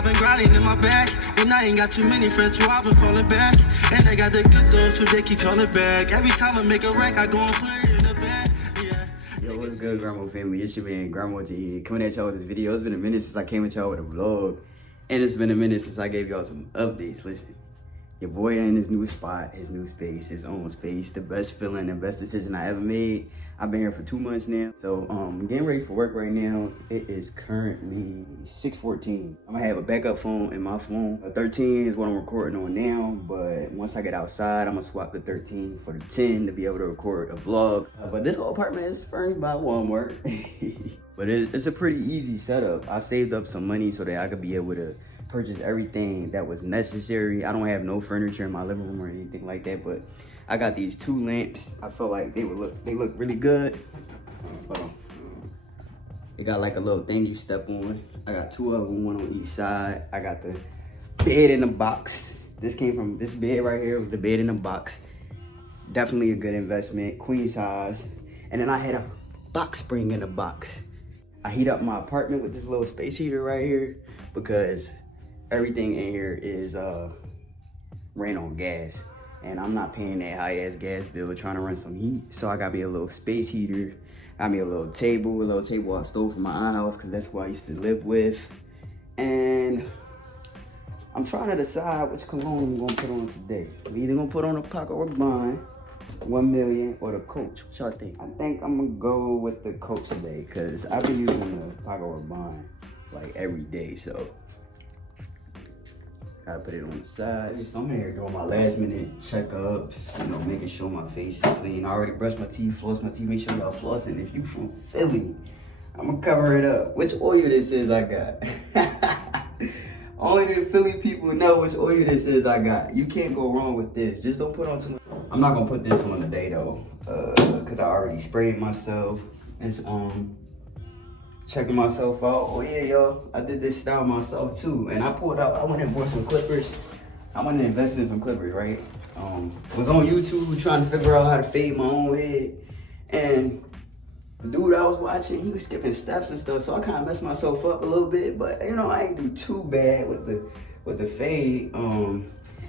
I've been grinding in my back, and I ain't got too many friends, so I've been falling back. And they got the good dogs, so they keep calling back. Every time I make a rank, I go and put it in the bag. Yeah. Yo, what's good, Grandma family? It's your man, Grandma G here, coming at y'all with this video. It's been a minute since I came at y'all with a vlog, and it's been a minute since I gave y'all some updates. Listen, your boy in his new spot, his new space, his own space, the best feeling, the best decision I ever made. I've been here for 2 months now, so I'm getting ready for work right now. It is currently 6:14. I'm gonna have a backup phone in my phone. A 13 is what I'm recording on now, but once I get outside, I'm gonna swap the 13 for the 10 to be able to record a vlog. But this whole apartment is furnished by Walmart. But it's a pretty easy setup. I saved up some money so that I could be able to purchase everything that was necessary. I don't have no furniture in my living room or anything like that, but I got these 2 lamps. I felt like they look really good. Hold on. They got like a little thing you step on. I got 2 of them, one on each side. I got the bed in the box. This came from this bed right here with the bed in the box. Definitely a good investment, queen size. And then I had a box spring in the box. I heat up my apartment with this little space heater right here because everything in here is ran on gas, and I'm not paying that high ass gas bill trying to run some heat. So I got me a little space heater, got me a little table I stole from my aunt's house because that's who I used to live with. And I'm trying to decide which cologne I'm gonna put on today. I'm either gonna put on a Paco Rabanne 1 million or the Coach. What y'all think? I think I'm gonna go with the Coach today because I've been using the Paco Rabanne like every day, so gotta put it on the side. So I'm here doing my last minute checkups, you know, making sure my face is clean. I already brushed my teeth, flossed my teeth, make sure y'all flossing. If you from Philly, I'm gonna cover it up. Which oil this is I got. Only the Philly people know which oil this is I got. You can't go wrong with this. Just don't put on too much. I'm not gonna put this on today though, cause I already sprayed myself and checking myself out. Oh yeah, y'all, I did this style myself too. And I pulled out, I went and bought some clippers. I went and invested in some clippers, right? Was on YouTube trying to figure out how to fade my own head. And the dude I was watching, he was skipping steps and stuff. So I kind of messed myself up a little bit, but you know, I ain't do too bad with the fade.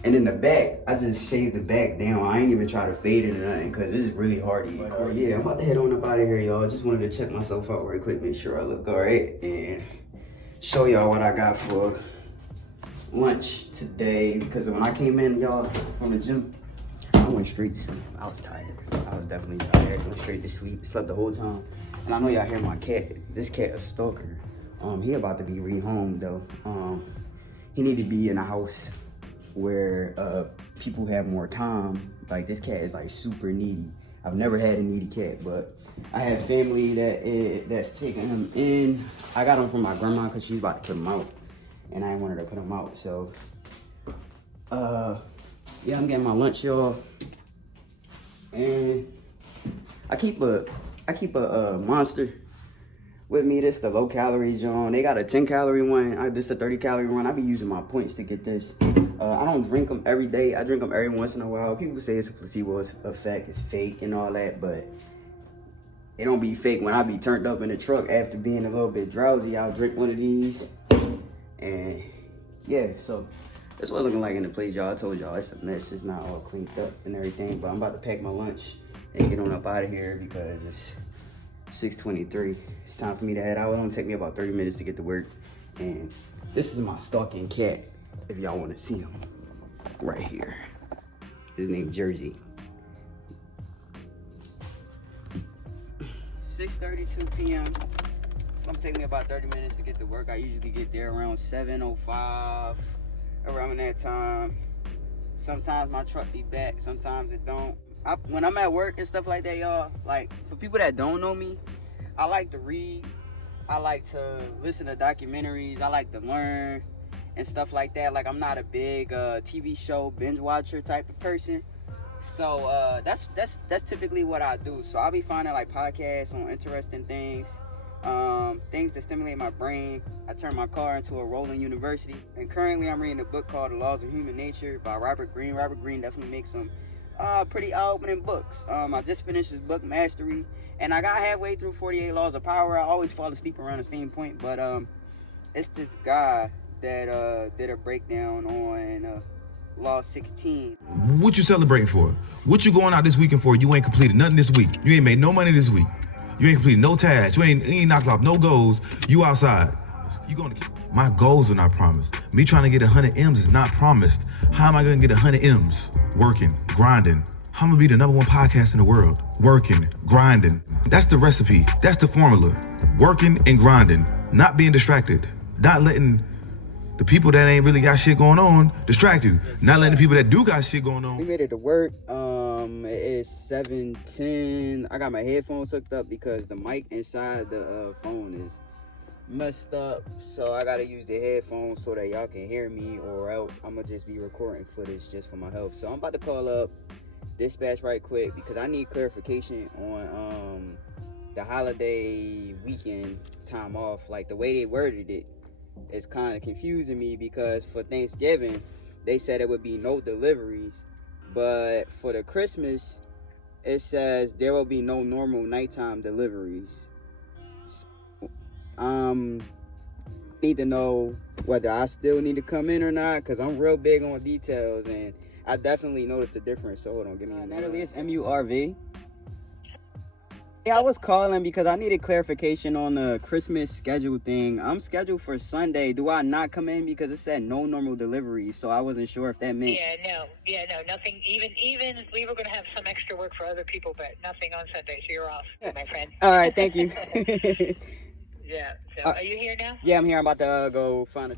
And in the back, I just shaved the back down. I ain't even try to fade it or nothing because this is really hard to eat. Yeah, I'm about to head on up out of here, y'all. Just wanted to check myself out real quick, make sure I look all right, and show y'all what I got for lunch today. Because when I came in, y'all, from the gym, I went straight to sleep. I was tired. I was definitely tired. Went straight to sleep. Slept the whole time. And I know y'all hear my cat. This cat a stalker. He about to be rehomed though. He need to be in a house where people have more time. Like this cat is like super needy. I've never had a needy cat, but I have family that's taking him in. I got him from my grandma because she's about to put him out, and I wanted to put him out. So yeah, I'm getting my lunch, y'all, and I keep a Monster with me. This the low calorie John. They got a 10 calorie one. This a 30 calorie one. I be using my points to get this. I don't drink them every day. I drink them every once in a while. People say it's a placebo effect, it's fake and all that, but it don't be fake. When I be turned up in the truck after being a little bit drowsy, I'll drink one of these. And yeah, so that's what it's looking like in the place, y'all. I told y'all it's a mess. It's not all cleaned up and everything, but I'm about to pack my lunch and get on up out of here because it's 6:23. It's time for me to head out. It only take me about 30 minutes to get to work. And this is my stalking cat, if y'all want to see him, right here. His name Jersey. 6:32 p.m. It's gonna take me about 30 minutes to get to work. I usually get there around 7:05, around that time. Sometimes my truck be back, sometimes it don't. When I'm at work and stuff like that, y'all, like, for people that don't know me, I like to read. I like to listen to documentaries. I like to learn and stuff like that. Like, I'm not a big TV show binge watcher type of person. So that's typically what I do. So I'll be finding like podcasts on interesting things, things that stimulate my brain. I turn my car into a rolling university. And currently I'm reading a book called The Laws of Human Nature by Robert Greene. Robert Greene definitely makes some pretty eye-opening books. I just finished his book, Mastery, and I got halfway through 48 Laws of Power. I always fall asleep around the same point, but it's this guy that did a breakdown on Law 16. What you celebrating for? What you going out this weekend for? You ain't completed nothing this week. You ain't made no money this week. You ain't completed no tasks. You ain't knocked off no goals. You outside. You going to keep... My goals are not promised. Me trying to get 100 M's is not promised. How am I going to get 100 M's? Working, grinding. How am I going to be the #1 podcast in the world? Working, grinding. That's the recipe. That's the formula. Working and grinding. Not being distracted. Not letting the people that ain't really got shit going on distract you. Not letting the people that do got shit going on. We made it to work. It is 7:10. I got my headphones hooked up because the mic inside the phone is messed up. So I gotta use the headphones so that y'all can hear me, or else I'm gonna just be recording footage just for my health. So I'm about to call up dispatch right quick because I need clarification on the holiday weekend time off. Like the way they worded it is kind of confusing me, because for Thanksgiving they said it would be no deliveries, but for the Christmas it says there will be no normal nighttime deliveries. Need to know whether I still need to come in or not, because I'm real big on details and I definitely noticed the difference. So hold on, give me a minute. Natalie, it's MURV. Yeah, I was calling because I needed clarification on the Christmas schedule thing. I'm scheduled for Sunday. Do I not come in because it said no normal deliveries? So I wasn't sure if that meant. Yeah, no, nothing. Even we were going to have some extra work for other people, but nothing on Sunday. So you're off, my friend. All right, thank you. Yeah. So are you here now? Yeah, I'm here. I'm about to go find a.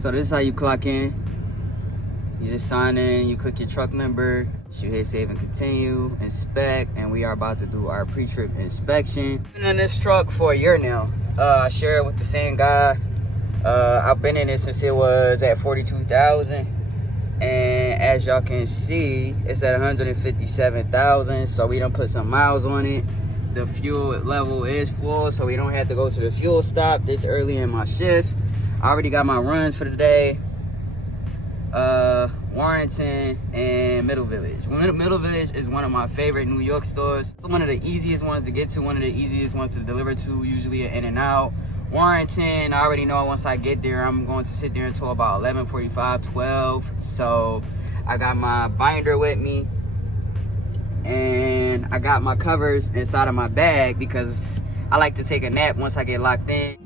So this is how you clock in. You just sign in, you click your truck number, you hit save and continue, inspect, and we are about to do our pre-trip inspection. Been in this truck for a year now. I share it with the same guy. I've been in it since it was at 42,000, and as y'all can see, it's at 157,000. So we done put some miles on it. The fuel level is full, so we don't have to go to the fuel stop this early in my shift. I already got my runs for the day. Warrenton and Middle Village. Middle Village is one of my favorite New York stores. It's one of the easiest ones to get to, one of the easiest ones to deliver to, usually in and out. Warrenton, I already know once I get there, I'm going to sit there until about 11:45, 12. So I got my binder with me, and I got my covers inside of my bag because I like to take a nap once I get locked in.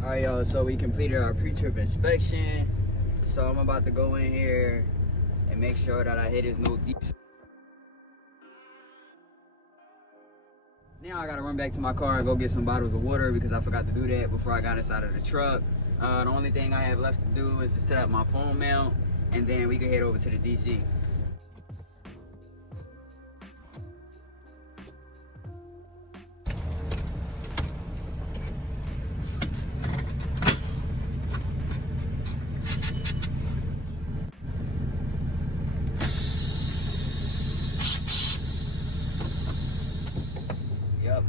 Alright, y'all, so we completed our pre-trip inspection. So I'm about to go in here and make sure that I hit his no deep. Now I gotta run back to my car and go get some bottles of water because I forgot to do that before I got inside of the truck. The only thing I have left to do is to set up my phone mount, and then we can head over to the DC.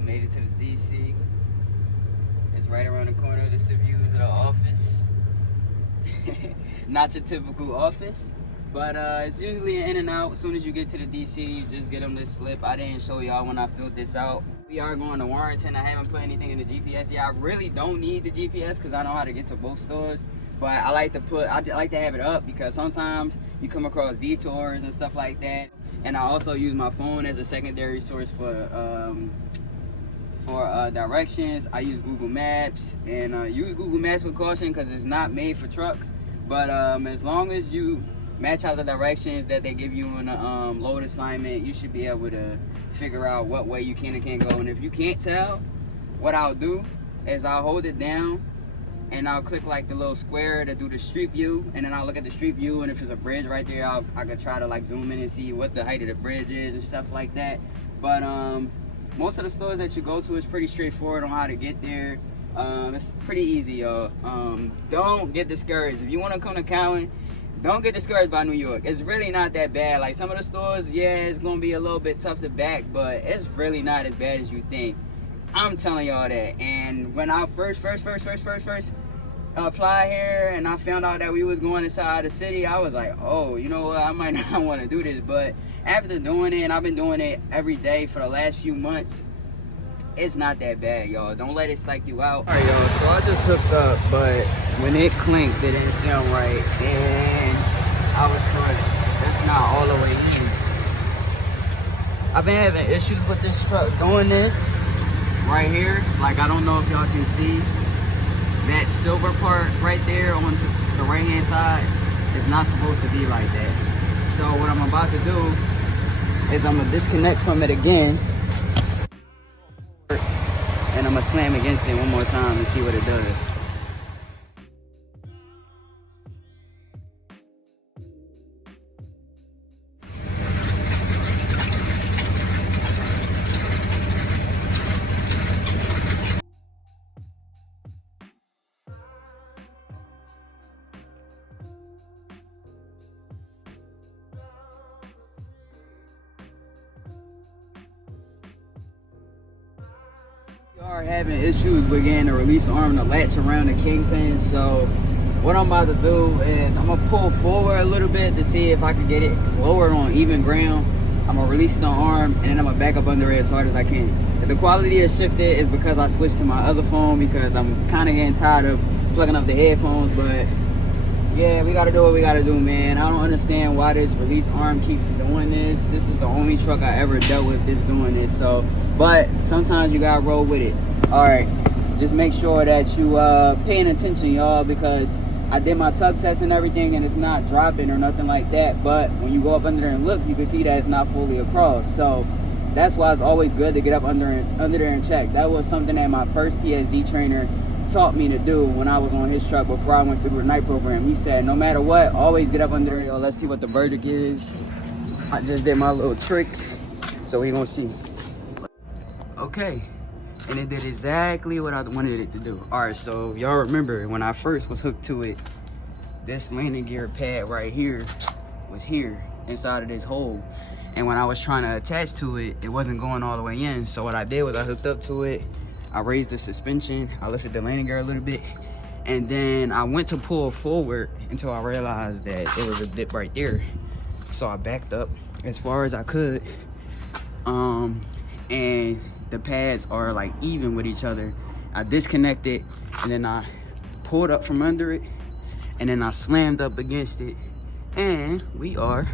Made it to the DC. It's right around the corner. This is the views of the office. not your typical office. But it's usually an in and out. As soon as you get to the DC, you just get them this slip. I didn't show y'all when I filled this out. We are going to Warrington. I haven't put anything in the GPS yet. I really don't need the GPS because I know how to get to both stores. But I like to have it up because sometimes you come across detours and stuff like that. And I also use my phone as a secondary source for directions. I use Google Maps, and use Google Maps with caution because it's not made for trucks. But as long as you match out the directions that they give you on a load assignment, you should be able to figure out what way you can and can't go. And if you can't tell, what I'll do is I'll hold it down and I'll click like the little square to do the street view, and then I'll look at the street view, and if there's a bridge right there, I could try to like zoom in and see what the height of the bridge is and stuff like that. But most of the stores that you go to is pretty straightforward on how to get there. It's pretty easy, y'all. Don't get discouraged. If you want to come to Cowan, don't get discouraged by New York. It's really not that bad. Like some of the stores, yeah, it's gonna be a little bit tough to back, but it's really not as bad as you think. I'm telling y'all that. And when I first applied here and I found out that we was going inside the city, I was like, oh, you know what, I might not want to do this. But after doing it, and I've been doing it every day for the last few months, it's not that bad, y'all. Don't let it psych you out. All right, y'all, so I just hooked up, but when it clinked, it didn't sound right, and I was correct. That's not all the way in. I've been having issues with this truck doing this right here. Like, I don't know if y'all can see that silver part right there on to the right hand side is not supposed to be like that. So what I'm about to do is I'm gonna disconnect from it again, and I'm gonna slam against it one more time and see what it does. Are having issues with getting the release arm to latch around the kingpin, so what I'm about to do is I'm gonna pull forward a little bit to see if I can get it lower on even ground. I'm gonna release the arm and then I'm gonna back up under it as hard as I can. If the quality is shifted, it's because I switched to my other phone because I'm kind of getting tired of plugging up the headphones. But yeah, we gotta do what we gotta do, man. I don't understand why this release arm keeps doing this. This is the only truck I ever dealt with that's doing this. So, but sometimes you gotta roll with it. All right, just make sure that you paying attention, y'all, because I did my tug test and everything, and it's not dropping or nothing like that. But when you go up under there and look, you can see that it's not fully across. So that's why it's always good to get up under there and check. That was something that my first PSD trainer taught me to do when I was on his truck before I went through the night program. He said, no matter what, always get up under there. Yo, let's see what the verdict is. I just did my little trick, so we gonna see. Okay, and it did exactly what I wanted it to do. All right, so y'all remember when I first was hooked to it, this landing gear pad right here was here inside of this hole. And when I was trying to attach to it, it wasn't going all the way in. So what I did was I hooked up to it, I raised the suspension, I lifted the landing gear a little bit, and then I went to pull forward until I realized that it was a dip right there. So I backed up as far as I could, and the pads are like even with each other. I disconnected, and then I pulled up from under it, and then I slammed up against it, and we are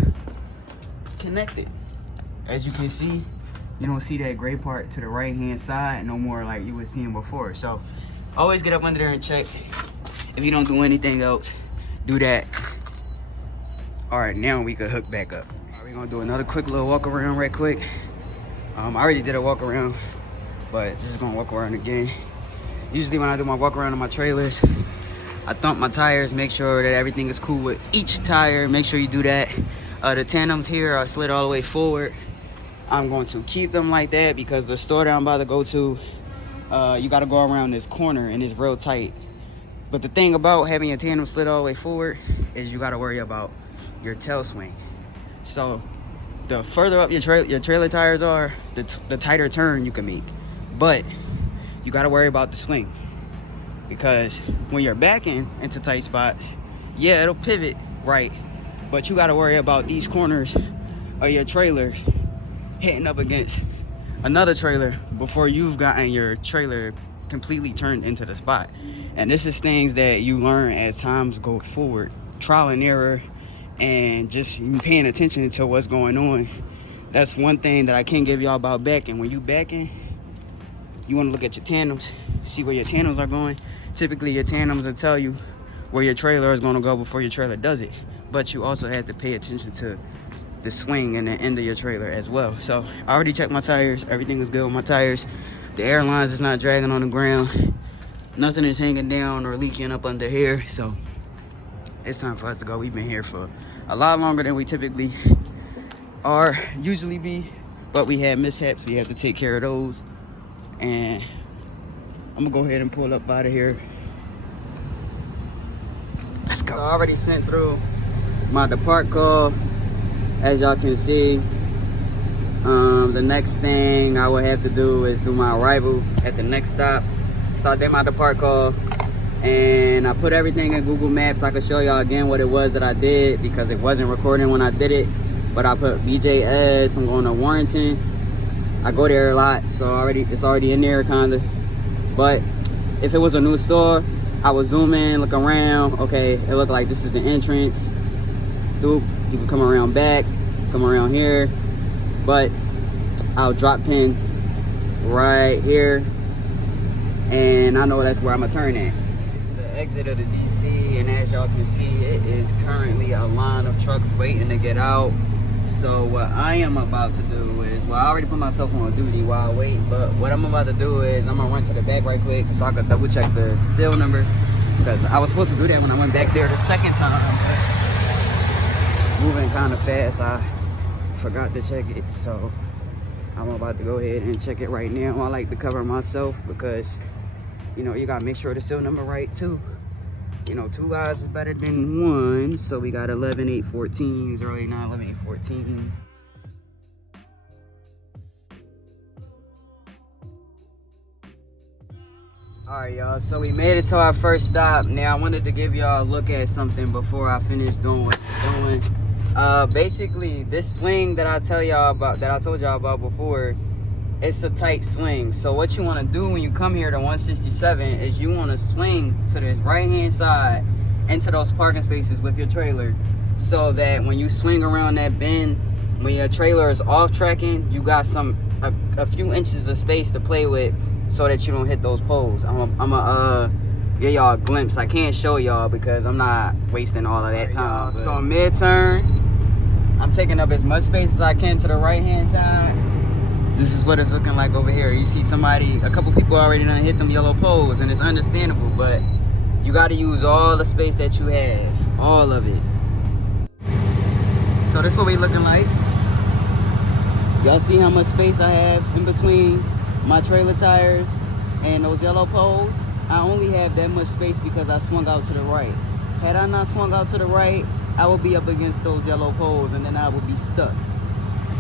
connected. As you can see, you don't see that gray part to the right hand side no more like you were seeing before. So always get up under there and check. If you don't do anything else, do that. All right, now we could hook back up. All right, we're gonna do another quick little walk around right quick. I already did a walk around, but just gonna walk around again. Usually when I do my walk around on my trailers, I thump my tires, make sure that everything is cool with each tire. Make sure you do that. The tandems here are slid all the way forward. I'm going to keep them like that because the store that I'm about to go to, you got to go around this corner and it's real tight. But the thing about having your tandem slid all the way forward is you got to worry about your tail swing. So the further up your trailer tires are, the tighter turn you can make. But you got to worry about the swing, because when you're backing into tight spots, yeah, it'll pivot right, but you got to worry about these corners of your trailer hitting up against another trailer before you've gotten your trailer completely turned into the spot. And this is things that you learn as times go forward, trial and error, and just paying attention to what's going on. That's one thing that I can't give y'all about backing. When you backing, you want to look at your tandems, see where your tandems are going. Typically your tandems will tell you where your trailer is going to go before your trailer does it, but you also have to pay attention to the swing and the end of your trailer as well. So I already checked my tires. Everything is good with my tires. The airlines is not dragging on the ground. Nothing is hanging down or leaking up under here. So it's time for us to go. We've been here for a lot longer than we typically are usually be, but we had mishaps. We have to take care of those. And I'm gonna go ahead and pull up out of here. Let's go. So I already sent through my depart call. As y'all can see, the next thing I will have to do is do my arrival at the next stop. So I did my depart call and I put everything in Google Maps. I can show y'all again what it was that I did because it wasn't recording when I did it. But I put BJS, I'm going to Warrington. I go there a lot, so it's already in there kinda. But if it was a new store, I would zoom in, look around. Okay, it looked like this is the entrance. Oop. You can come around back, come around here, but I'll drop pin right here, and I know that's where I'm gonna turn at. To the exit of the DC, and as y'all can see, it is currently a line of trucks waiting to get out. So what I am about to do is, well, I already put myself on duty while I wait, but what I'm about to do is I'm gonna run to the back right quick so I can double check the seal number, because I was supposed to do that when I went back there the second time. Moving kind of fast, I forgot to check it, so I'm about to go ahead and check it right now. I like to cover myself because, you know, you gotta make sure the seal number right too. You know, 2 eyes is better than 1, so we got 11-8-14, 089-11-8-14. Alright y'all, so we made it to our first stop. Now I wanted to give y'all a look at something before I finish doing what I'm doing. Basically this swing that I told y'all about before, it's a tight swing. So what you want to do when you come here to 167 is you want to swing to this right hand side into those parking spaces with your trailer, so that when you swing around that bend, when your trailer is off tracking, you got a few inches of space to play with so that you don't hit those poles. I'm gonna give y'all a glimpse. I can't show y'all because I'm not wasting all of that time. So mid-turn, I'm taking up as much space as I can to the right hand side. This is what it's looking like over here. You see a couple people already done hit them yellow poles, and it's understandable, but you got to use all the space that you have, all of it. So this is what we looking like. Y'all see how much space I have in between my trailer tires and those yellow poles? I only have that much space because I swung out to the right. Had I not swung out to the right, I would be up against those yellow poles, and then I would be stuck.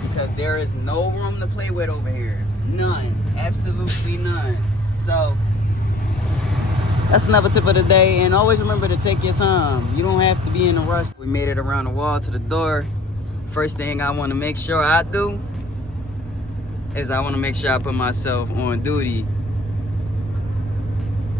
Because there is no room to play with over here. None. Absolutely none. So that's another tip of the day. And always remember to take your time. You don't have to be in a rush. We made it around the wall to the door. First thing I want to make sure I do is I want to make sure I put myself on duty.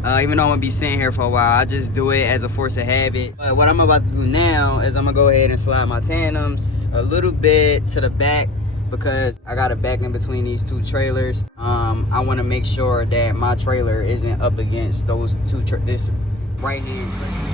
Even though I'm gonna be sitting here for a while, I just do it as a force of habit. But what I'm about to do now is I'm gonna go ahead and slide my tandems a little bit to the back, because I got a back in between these two trailers. I want to make sure that my trailer isn't up against those this right hand trailer.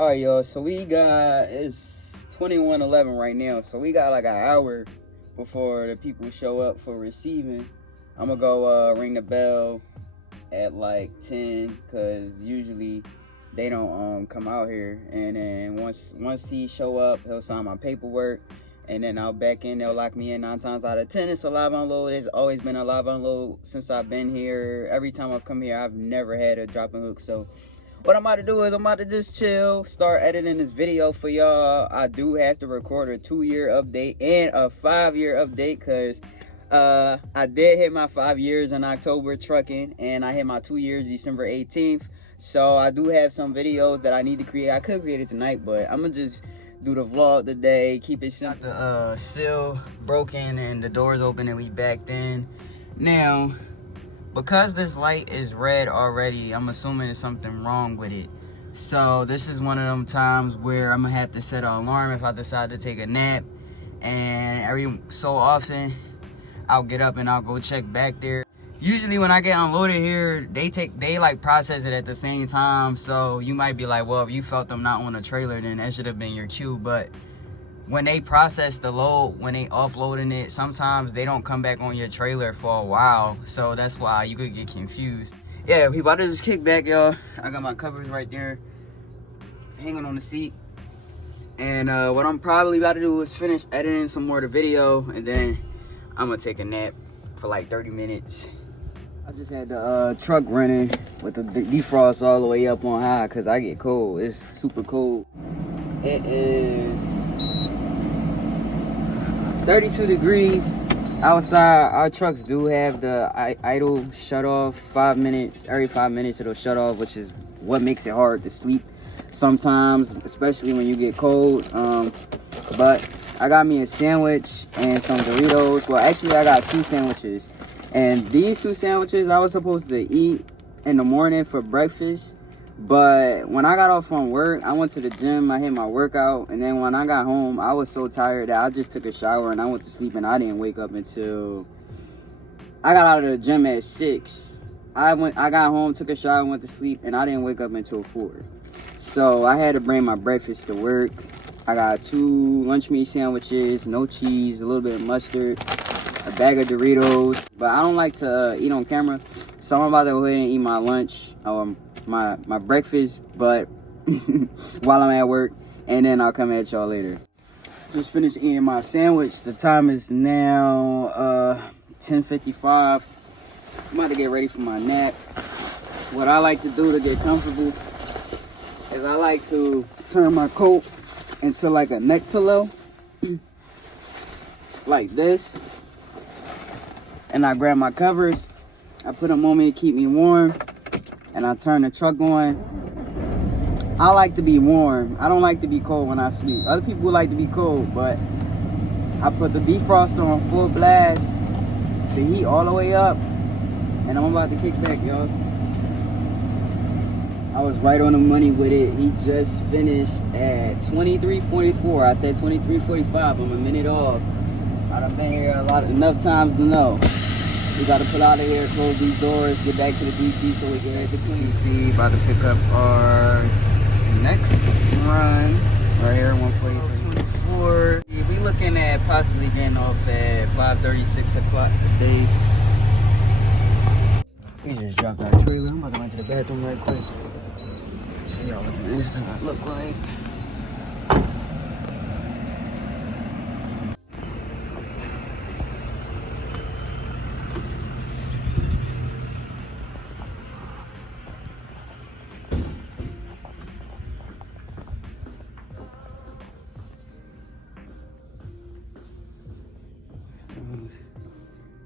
All right, y'all. So it's 21:11 right now. So we got like an hour before the people show up for receiving. I'm gonna go ring the bell at like 10, cause usually they don't come out here. And then once he show up, he'll sign my paperwork, and then I'll back in. They'll lock me in 9 times out of 10. It's a live unload. It's always been a live unload since I've been here. Every time I've come here, I've never had a dropping hook. So what I'm about to do is I'm about to just chill, start editing this video for y'all. I do have to record a 2-year update and a 5-year update, because I did hit my 5 years in October trucking, and I hit my 2 years December 18th. So I do have some videos that I need to create. I could create it tonight, but I'm gonna just do the vlog today, keep it simple. The seal broken and the doors open and we backed in. Now, because this light is red already, I'm assuming there's something wrong with it. So this is one of them times where I'm gonna have to set an alarm if I decide to take a nap. And every so often, I'll get up and I'll go check back there. Usually when I get unloaded here, they like process it at the same time. So you might be like, well, if you felt them not on a trailer, then that should have been your cue. But when they process the load, when they offloading it, sometimes they don't come back on your trailer for a while. So that's why you could get confused. Yeah, we about to just kick back, y'all. I got my covers right there, hanging on the seat. And what I'm probably about to do is finish editing some more of the video, and then I'm gonna take a nap for like 30 minutes. I just had the truck running with the defrost all the way up on high, because I get cold. It's super cold. It is 32 degrees outside. Our trucks do have the idle shut off 5 minutes. Every 5 minutes it'll shut off, which is what makes it hard to sleep sometimes, especially when you get cold. But I got me a sandwich and some Doritos. Well, actually I got 2 sandwiches. And these 2 sandwiches I was supposed to eat in the morning for breakfast. But when I got off from work, I went to the gym, I hit my workout, and then when I got home, I was so tired that I just took a shower and I went to sleep, and I didn't wake up until I got out of the gym at 6. I got home, took a shower, went to sleep, and I didn't wake up until 4. So I had to bring my breakfast to work. I got 2 lunch meat sandwiches, no cheese, a little bit of mustard, a bag of Doritos. But I don't like to eat on camera, so I'm about to go ahead and eat my lunch, my breakfast, but while I'm at work, and then I'll come at y'all later. Just finished eating my sandwich. The time is now 10:55. I'm about to get ready for my nap. What I like to do to get comfortable is I like to turn my coat into like a neck pillow, like this, and I grab my covers, I put them on me to keep me warm, and I turn the truck on. I like to be warm. I don't like to be cold when I sleep. Other people like to be cold, but I put the defroster on full blast, the heat all the way up, and I'm about to kick back, y'all. I was right on the money with it. He just finished at 23:44. I said 23:45. I'm a minute off. I've been here enough times to know. We gotta pull out of here, close these doors, get back to the DC so we get ready to clean. DC about to pick up our next run right here, 144. We looking at possibly getting off at 5:30, 6 o'clock today. We just dropped our trailer. I'm about to run to the bathroom right quick. Show y'all what the inside look like.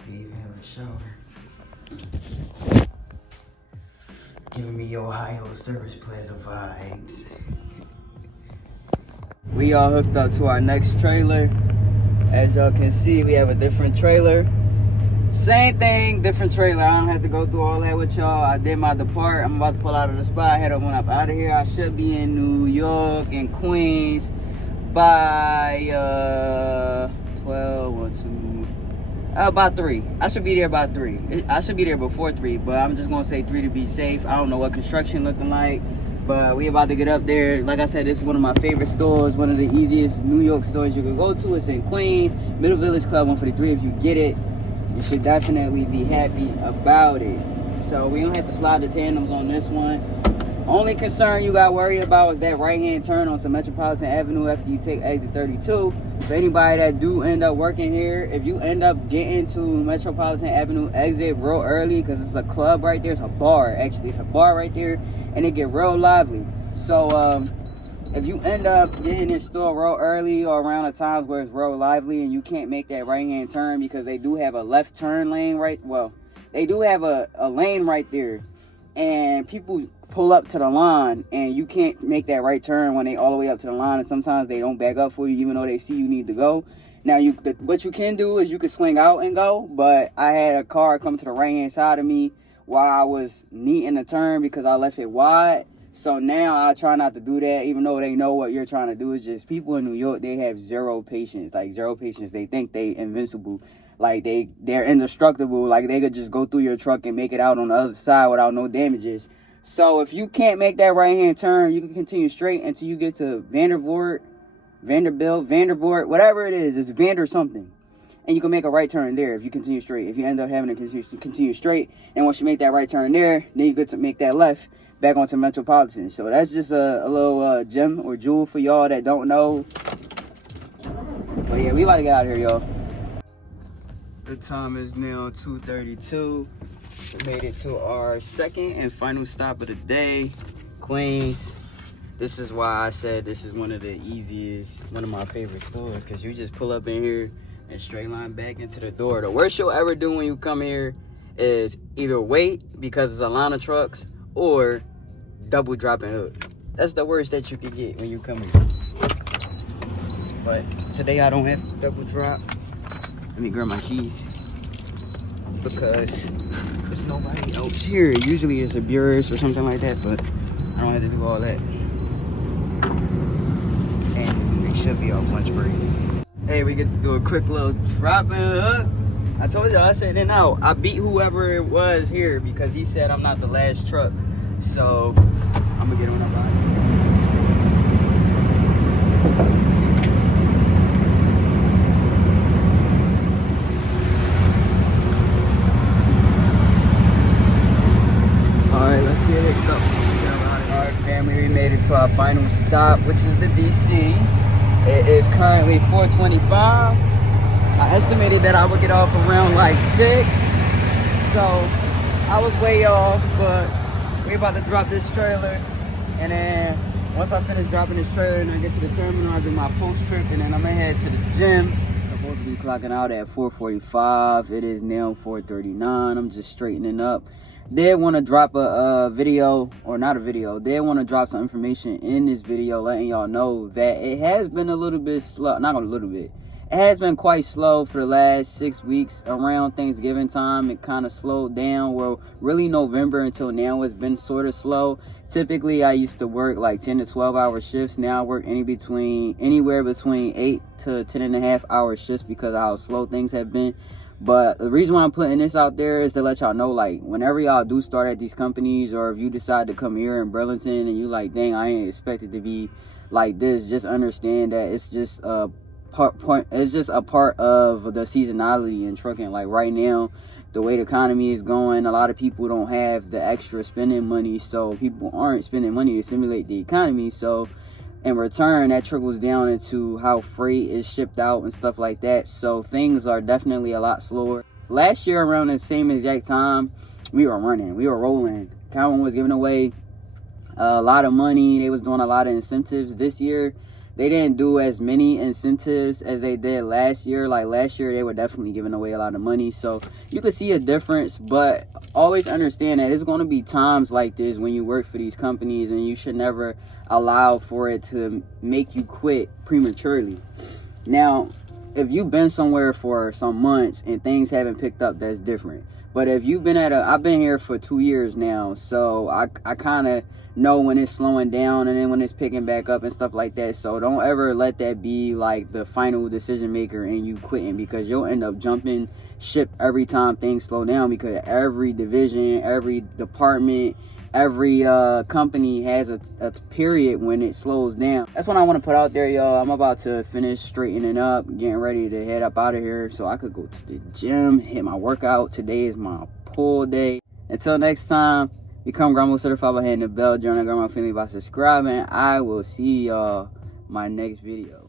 They even have a shower. Giving me Ohio Service Plaza vibes. We all hooked up to our next trailer. As y'all can see, we have a different trailer. Same thing, different trailer. I don't have to go through all that with y'all. I did my depart. I'm about to pull out of the spot. I had to run up out of here. I should be in New York and Queens by 3. I should be there by 3. I should be there before 3, but I'm just gonna say 3 to be safe. I don't know what construction looking like. But we about to get up there. Like I said, this is one of my favorite stores, one of the easiest New York stores you can go to. It's in Queens, Middle Village Club 143. If you get it, you should definitely be happy about it. So we don't have to slide the tandems on this one. Only concern you got to worry about is that right-hand turn onto Metropolitan Avenue after you take exit 32. For anybody that do end up working here, if you end up getting to Metropolitan Avenue exit real early, because it's a club right there, it's a bar actually, it's a bar right there, and it get real lively. So if you end up getting in store real early or around the times where it's real lively and you can't make that right-hand turn, because they do have a left turn lane they do have a lane right there, and people pull up to the line and you can't make that right turn when they all the way up to the line, and sometimes they don't back up for you even though they see you need to go. Now what you can do is you can swing out and go, but I had a car come to the right hand side of me while I was neating the turn because I left it wide. So now I try not to do that, even though they know what you're trying to do. It's just people in New York, they have zero patience. They think they invincible. Like they're indestructible. Like they could just go through your truck and make it out on the other side without no damages. So if you can't make that right hand turn, you can continue straight until you get to Vanderbilt, whatever it is. It's Vander something. And you can make a right turn there if you continue straight. If you end up having to continue straight, and once you make that right turn there, then you get to make that left back onto Metropolitan. So that's just a little gem or jewel for y'all that don't know. But yeah, we about to get out of here, y'all. The time is now 2:32. We made it to our second and final stop of the day, Queens. This is why I said this is one of the easiest, one of my favorite stores, because you just pull up in here and straight line back into the door. The worst you'll ever do when you come here is either wait because it's a line of trucks or double drop and hook. That's the worst that you could get when you come here. But today I don't have to double drop. Let me grab my keys because there's nobody else here. Usually it's a Burris or something like that, but I don't have to do all that. And they should be off lunch break. Hey, we get to do a quick little drop and hook. I told y'all I said in out. I beat whoever it was here because he said I'm not the last truck. So I'm gonna get on up out of here. Alright, let's get it. Go. Alright, family, we made it to our final stop, which is the DC. It is currently 4:25. I estimated that I would get off around like 6. So I was way off, but we about to drop this trailer. And then once I finish dropping this trailer and I get to the terminal, I do my post trip, and then I'm gonna head to the gym. Supposed to be clocking out at 4:45. It is now 4:39. I'm just straightening up. They want to drop a video, or not a video, they want to drop some information in this video letting y'all know that it has been a little bit slow. Not a little bit, it has been quite slow for the last 6 weeks. Around Thanksgiving time, it kind of slowed down. Well, really November until now it's been sort of slow. Typically I used to work like 10 to 12 hour shifts. Now I work anywhere between 8 to 10.5 hour shifts because of how slow things have been. But the reason why I'm putting this out there is to let y'all know, like, whenever y'all do start at these companies, or if you decide to come here in Burlington and you like, dang, I ain't expected to be like this, just understand that it's just a part of the seasonality in trucking. Like right now, the way the economy is going, a lot of people don't have the extra spending money, so people aren't spending money to stimulate the economy. So in return, that trickles down into how freight is shipped out and stuff like that. So things are definitely a lot slower. Last year around the same exact time, we were rolling. Cowan was giving away a lot of money. They was doing a lot of incentives. This year they didn't do as many incentives as they did last year. Like last year, they were definitely giving away a lot of money. So you could see a difference, but always understand that it's going to be times like this when you work for these companies, and you should never allow for it to make you quit prematurely. Now, if you've been somewhere for some months and things haven't picked up, that's different. But if you've been I've been here for 2 years now, so I kind of know when it's slowing down and then when it's picking back up and stuff like that. So don't ever let that be like the final decision maker and you quitting, because you'll end up jumping ship every time things slow down, because every division, every department, every company has a period when it slows down. That's what I want to put out there, y'all. I'm about to finish straightening up, getting ready to head up out of here so I could go to the gym, hit my workout. Today is my pull day. Until next time, become Grandma Certified by hitting the bell. Join the Grandma family by subscribing. I will see y'all my next video.